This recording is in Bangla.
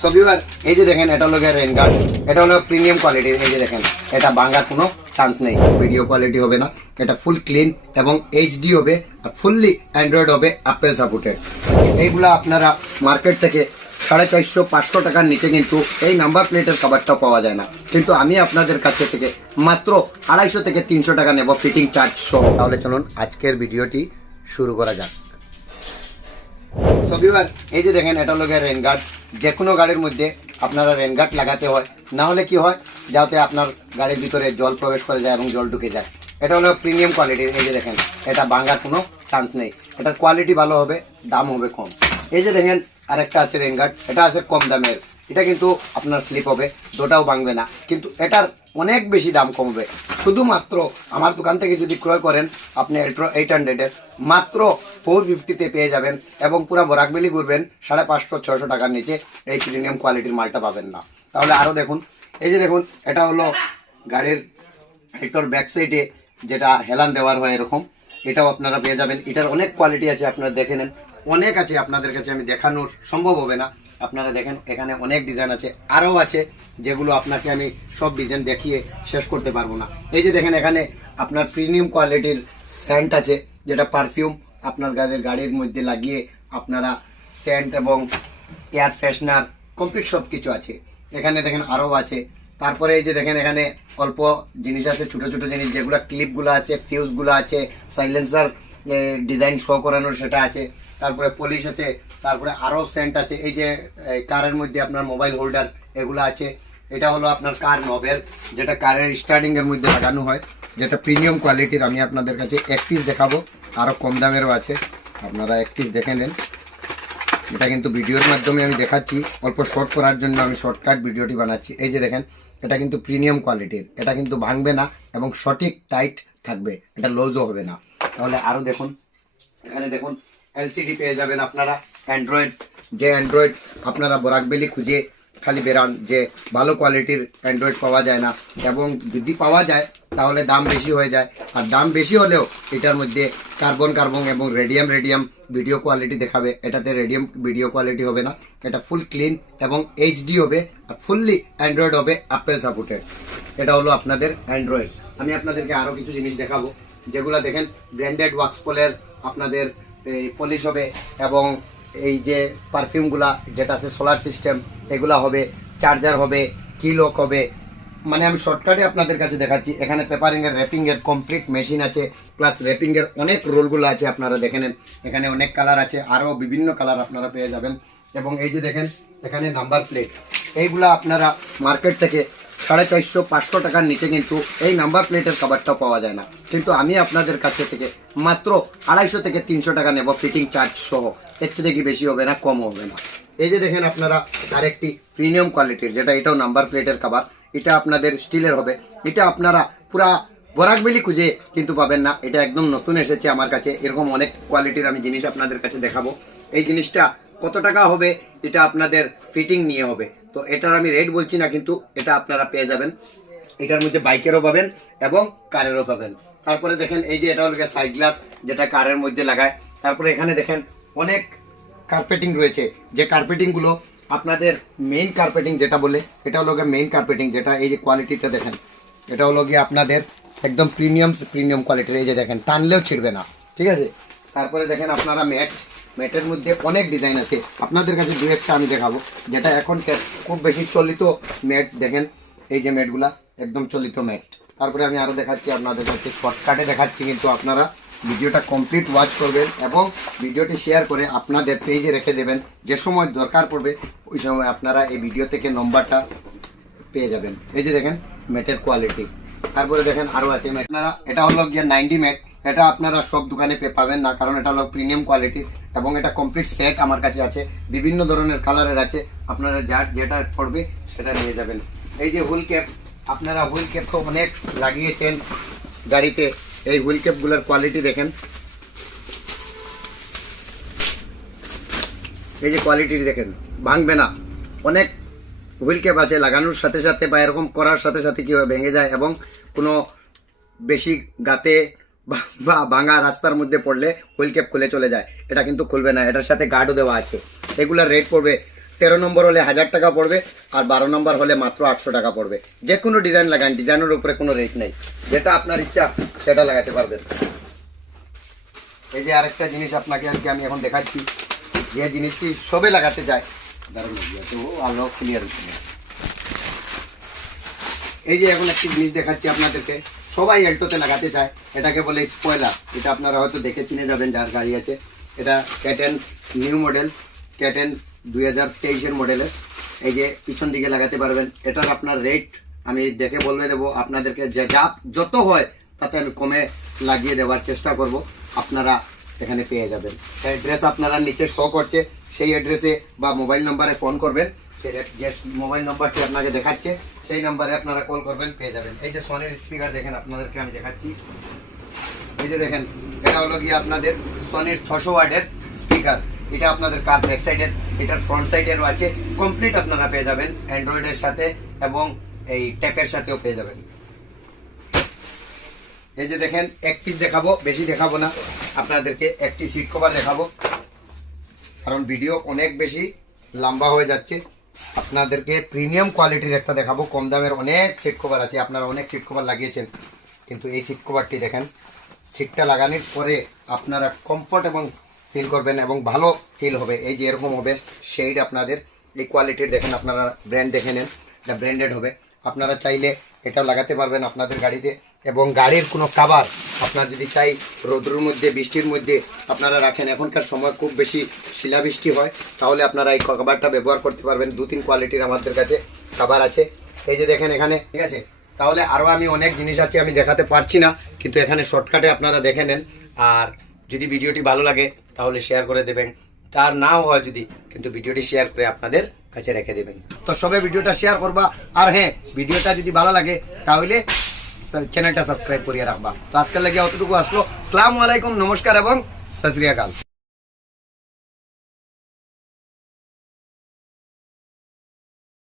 সো ভিউয়ার এই যে দেখেন এটা হলো রেন গার্ড, এটা হলো প্রিমিয়াম কোয়ালিটির। এই যে দেখেন এটা ভাঙার কোনো চান্স নেই, ভিডিও কোয়ালিটি হবে না, এটা ফুল ক্লিন এবং এইচডি হবে আর ফুললি অ্যান্ড্রয়েড হবে, অ্যাপেল সাপোর্টেড। এইগুলা আপনারা মার্কেট থেকে 450-500 টাকার নিচে কিন্তু এই নাম্বার প্লেটের কভারটা পাওয়া যায় না, কিন্তু আমি আপনাদের কাছে থেকে মাত্র 250 থেকে 300 টাকা নেব ফিটিং চার্জ সহ। তাহলে চলুন আজকের ভিডিওটি শুরু করা যাক। সো ভিউয়ার এই যে দেখেন এটা হলো রেন গার্ড, যে কোনো গাড়ির মধ্যে আপনারা রেন গার্ড লাগাতে হয়, না হলে কি হয় যাতে আপনার গাড়ির ভিতরে জল প্রবেশ করে যায় এবং জল ঢুকে যায়। এটা হলো প্রিমিয়াম কোয়ালিটির। এই যে দেখেন এটা ভাঙার কোনো চান্স নেই, এটার কোয়ালিটি ভালো হবে, দাম হবে কম। এই যে দেখেন আরেকটা আছে রেন গার্ড, এটা আছে কম দামের, এটা কিন্তু আপনার ফ্লিপ হবে, দুটাও ভাঙবে না, কিন্তু এটার অনেক বেশি দাম কমবে। শুধুমাত্র আমার দোকান থেকে যদি ক্রয় করেন আপনি 800-এর মাত্র 450-তে পেয়ে যাবেন এবং পুরো বরাকবেলি ঘুরবেন 550-600 টাকার নিচে এই প্রিমিয়াম কোয়ালিটির মালটা পাবেন না। তাহলে আরও দেখুন, এই যে দেখুন এটা হলো গাড়ির একটু ব্যাক সাইডে যেটা হেলান দেওয়ার হয় এরকম, এটাও আপনারা পেয়ে যাবেন। এটার অনেক কোয়ালিটি আছে, আপনারা দেখে নেন, অনেক আছে, আপনাদের কাছে আমি দেখানোর সম্ভব হবে না। আপনারা দেখেন এখানে অনেক ডিজাইন আছে, আরও আছে যেগুলো আপনাকে আমি সব ডিজাইন দেখিয়ে শেষ করতে পারবো না। এই যে দেখেন এখানে আপনার প্রিমিয়াম কোয়ালিটির সেন্ট আছে, যেটা পারফিউম আপনার গাড়ির মধ্যে লাগিয়ে আপনারা সেন্ট এবং এয়ার ফ্রেশনার কমপ্লিট সব কিছু আছে। এখানে দেখেন আরও আছে। তারপরে এই যে দেখেন এখানে অল্প জিনিস আছে, ছোটো ছোটো জিনিস যেগুলো ক্লিপগুলো আছে, ফিউজগুলো আছে, সাইলেন্সার ডিজাইন শো করানোর সেটা আছে, তারপরে পলিশ আছে, তারপরে আরও সেন্ট আছে। এই যে কারের মধ্যে আপনার মোবাইল হোল্ডার এগুলো আছে। এটা হলো আপনার কার নবেল, যেটা কারের স্টার্টিংয়ের মধ্যে লাগানো হয়, যেটা প্রিমিয়াম কোয়ালিটির। আমি আপনাদের কাছে এক পিস দেখাবো, আরও কম দামেরও আছে, আপনারা এক পিস দেখে নেন। এটা কিন্তু ভিডিওর মাধ্যমে আমি দেখাচ্ছি, অল্প শর্ট করার জন্য আমি শর্টকাট ভিডিওটি বানাচ্ছি। এই যে দেখেন এটা কিন্তু প্রিমিয়াম কোয়ালিটির, এটা কিন্তু ভাঙবে না এবং সঠিক টাইট থাকবে, এটা লুজও হবে না। তাহলে আরও দেখুন, এখানে দেখুন এলসিডি পেয়ে যাবেন আপনারা, অ্যান্ড্রয়েড, যে অ্যান্ড্রয়েড আপনারা বরাকবেলি খুঁজে খালি বেরান যে ভালো কোয়ালিটির অ্যান্ড্রয়েড পাওয়া যায় না, এবং যদি পাওয়া যায় তাহলে দাম বেশি হয়ে যায়। আর দাম বেশি হলেও এটার মধ্যে কার্বন এবং রেডিয়াম ভিডিও কোয়ালিটি দেখাবে, এটাতে রেডিয়াম ভিডিও কোয়ালিটি হবে না, এটা ফুল ক্লিন এবং এইচডি হবে আর ফুললি অ্যান্ড্রয়েড হবে, অ্যাপেল সাপোর্টেড। এটা হলো আপনাদের অ্যান্ড্রয়েড। আমি আপনাদেরকে আরও কিছু জিনিস দেখাবো, যেগুলো দেখেন ব্র্যান্ডেড ওয়াক্সপলের আপনাদের পলিশ হবে, এবং এই যে পারফিউমগুলা যেটা আছে সোলার সিস্টেম এগুলা হবে, চার্জার হবে, কিলক হবে। মানে আমি শর্টকাটে আপনাদের কাছে দেখাচ্ছি। এখানে পেপারিংয়ের র্যাপিংয়ের কমপ্লিট মেশিন আছে, প্লাস র্যাপিংয়ের অনেক রোলগুলো আছে, আপনারা দেখে নেন। এখানে অনেক কালার আছে, আরও বিভিন্ন কালার আপনারা পেয়ে যাবেন। এবং এই যে দেখেন এখানে নাম্বার প্লেট, এইগুলা আপনারা মার্কেট থেকে 450-500 টাকার নিচে কিন্তু এই নাম্বার প্লেটের কভারটা পাওয়া যায় না, কিন্তু আমি আপনাদের কাছে থেকে মাত্র 250 থেকে 300 টাকা নেব ফিটিং চার্জ সহ, এর থেকে কি বেশি হবে না, কম হবে না। এই যে দেখেন আপনারা আরেকটি প্রিমিয়াম কোয়ালিটির, যেটা এটাও নাম্বার প্লেটের কভার, এটা আপনাদের স্টিলের হবে। এটা আপনারা পুরা বরাকবেলি খুঁজে কিন্তু পাবেন না, এটা একদম নতুন এসেছে আমার কাছে। এরকম অনেক কোয়ালিটির আমি জিনিস আপনাদের কাছে দেখাবো। এই জিনিসটা কত টাকা হবে এটা আপনাদের ফিটিং নিয়ে হবে, তো এটার আমি রেট বলছি না, কিন্তু এটা আপনারা পেয়ে যাবেন। এটার মধ্যে বাইকেরও পাবেন এবং কারেরও পাবেন। তারপরে দেখেন এই যে এটা হলো সাইড গ্লাস, যেটা কারের মধ্যে লাগায়। তারপরে এখানে দেখেন অনেক কার্পেটিং রয়েছে, যে কার্পেটিংগুলো আপনাদের মেইন কার্পেটিং যেটা বলে, এটা হলো মেইন কার্পেটিং, যেটা এই যে কোয়ালিটিটা দেখেন, এটা হলো গিয়ে আপনাদের একদম প্রিমিয়াম কোয়ালিটির। এই যে দেখেন টানলেও ছিড়বে না, ঠিক আছে। তারপরে দেখেন আপনারা ম্যাটের মধ্যে অনেক ডিজাইন আছে, আপনাদের কাছে দু একটা আমি দেখাবো, যেটা এখন খুব বেশি চলিত ম্যাট। দেখেন এই যে ম্যাটগুলা একদম চলিত ম্যাট। তারপরে আমি আরও দেখাচ্ছি আপনাদের কাছে, শর্টকাটে দেখাচ্ছি, কিন্তু আপনারা ভিডিওটা কমপ্লিট ওয়াচ করবেন এবং ভিডিওটি শেয়ার করে আপনাদের পেজে রেখে দেবেন। যে সময় দরকার পড়বে ওই সময় আপনারা এই ভিডিও থেকে নম্বরটা পেয়ে যাবেন। এই যে দেখেন ম্যাটের কোয়ালিটি। তারপরে দেখেন আরও আছে ম্যাট, আপনারা এটা হলো গিয়ে 90 ম্যাট, এটা আপনারা সব দোকানে পাবেন না, কারণ এটা হলো প্রিমিয়াম কোয়ালিটি এবং এটা কমপ্লিট সেট আমার কাছে আছে, বিভিন্ন ধরনের কালারের আছে, আপনারা যেটা পড়বে সেটা নিয়ে যাবেন। এই যে হুইল ক্যাপ, আপনারা হুইল ক্যাপ তো অনেক লাগিয়েছেন গাড়িতে, এই হুইল ক্যাপগুলোর কোয়ালিটি দেখেন, এই যে কোয়ালিটি দেখেন, ভাঙবে না। অনেক হুইল ক্যাপ আছে লাগানোর সাথে সাথে বা এরকম করার সাথে সাথে কী হয় ভেঙে যায়, এবং কোনো বেশি গাতে বা ভাঙা রাস্তার মধ্যে পড়লে হুইল ক্যাপ খুলে চলে যায়, এটা কিন্তু খুলবে না। এটার সাথে গার্ডও দেওয়া আছে। এগুলার রেট পড়বে 13 নম্বর হলে 1000 টাকা পড়বে, আর 12 নম্বর হলে মাত্র 800 টাকা পড়বে। যে কোনো ডিজাইন লাগান, ডিজাইনের উপরে কোনো রেট নেই, যেটা আপনার ইচ্ছা সেটা লাগাতে পারবেন। এই যে আরেকটা জিনিস আপনাকে আর কি আমি এখন দেখাচ্ছি, যে জিনিসটি সবে লাগাতে চায়, দারুণ লাগবে তো আলো ক্লিয়ার হচ্ছে না। এই যে এখন একটি জিনিস দেখাচ্ছি আপনাদেরকে, সবাই অ্যাল্টোতে লাগাতে চায়, এটাকে বলে স্পয়লার। এটা আপনারা হয়তো দেখে চিনে যাবেন যার গাড়ি আছে। এটা ক্যাটেন নিউ মডেল, ক্যাটেন 2023-এর মডেলের। এই যে পিছন দিকে লাগাতে পারবেন। এটার আপনার রেট আমি দেখে বলে দেবো আপনাদেরকে, যে যত হয় তাতে আমি কমে লাগিয়ে দেওয়ার চেষ্টা করব, আপনারা এখানে পেয়ে যাবেন। অ্যাড্রেস আপনারা নিচে শো করছে, সেই অ্যাড্রেসে বা মোবাইল নাম্বারে ফোন করবেন। যে মোবাইল নাম্বারটি আপনাকে দেখাচ্ছে সেই নাম্বারে আপনারা কল করবেন, পেয়ে যাবেন। এই যে সনির স্পিকার দেখেন, আপনাদেরকে আমি দেখাচ্ছি। এই যে দেখেন, এটা হলো গিয়ে আপনাদের সনির 600 ওয়াটের স্পিকার। এটা আপনাদের কার ব্যাক সাইডের, এটার ফ্রন্ট সাইডেরও আছে, কমপ্লিট আপনারা পেয়ে যাবেন অ্যান্ড্রয়েডের সাথে এবং এই ট্যাপের সাথেও পেয়ে যাবেন। এই যে দেখেন, এক পিস দেখাবো, বেশি দেখাবো না, আপনাদেরকে একটি সিট কভার দেখাবো, কারণ ভিডিও অনেক বেশি লম্বা হয়ে যাচ্ছে। আপনাদেরকে প্রিমিয়াম কোয়ালিটির একটা দেখাবো, কম দামের অনেক সিট কভার আছে, আপনারা অনেক সিট কভার লাগিয়েছেন, কিন্তু এই সিট কভারটি দেখেন, সিটটা লাগানোর পরে আপনারা কমফর্ট এবং ফিল করবেন এবং ভালো ফিল হবে। এই যে এরকম হবে শেড, আপনাদের এই কোয়ালিটির দেখেন, আপনারা ব্র্যান্ড দেখে নেন, এটা ব্র্যান্ডেড হবে। আপনারা চাইলে এটা লাগাতে পারবেন আপনাদের গাড়িতে। এবং গাড়ির কোনো কাভার আপনার যদি চাই রোদ্রের মধ্যে, বৃষ্টির মধ্যে আপনারা রাখেন, এখনকার সময় খুব বেশি শিলাবৃষ্টি হয়, তাহলে আপনারা এই কাভারটা ব্যবহার করতে পারবেন। 2-3 কোয়ালিটির আমাদের কাছে কাভার আছে। এই যে দেখেন এখানে, ঠিক আছে। তাহলে আরও আমি অনেক জিনিস আছে, আমি দেখাতে পারছি না, কিন্তু এখানে শর্টকাটে আপনারা দেখে নেন। আর যদি ভিডিওটি ভালো লাগে তাহলে শেয়ার করে দেবেন, তার নাও হয় যদি, কিন্তু ভিডিওটি শেয়ার করে আপনাদের কাছে রেখে দেবেন। তো সবাই ভিডিওটা শেয়ার করবা, আর হ্যাঁ, ভিডিওটা যদি ভালো লাগে তাহলে চ্যানেলটা সাবস্ক্রাইব করিয়ে রাখবা। তো আজকের লাগে অতটুকু আসলো। আসসালামু আলাইকুম, নমস্কার এবং সত শ্রী আকাল।